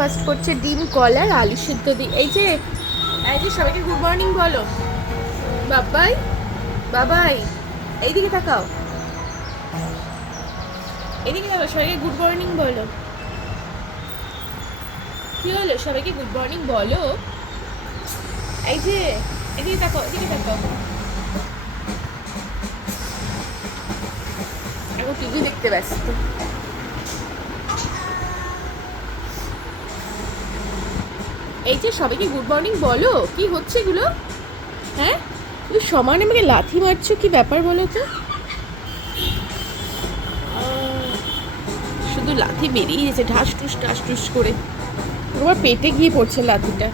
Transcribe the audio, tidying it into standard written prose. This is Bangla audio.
ব্রেকফাস্ট করছে ডিম কলা আর আলু সিদ্ধ দিয়ে। এই যে সবাইকে গুড মর্নিং বলো। বাবাই বাবাই এইদিকে তাকাও, এদিকে তাকাও, সবাইকে গুড মর্নিং বলো। কি হলো, সবাইকে গুড মর্নিং বলো। এই যে এদিকে তাকাও, এদিকে তাকাও। এখন টিভি দেখতে ব্যস্ত। এই যে সবাইকে গুড মর্নিং বলো। কি হচ্ছে এগুলো? হ্যাঁ, তুমি সমানে আমাকে লাথি মারছো, কি ব্যাপার বলো তো? শুধু লাথি বেরিয়ে গেছে ঢাস টুস করে। তোমার পেটে গিয়ে পড়ছে লাথিটা।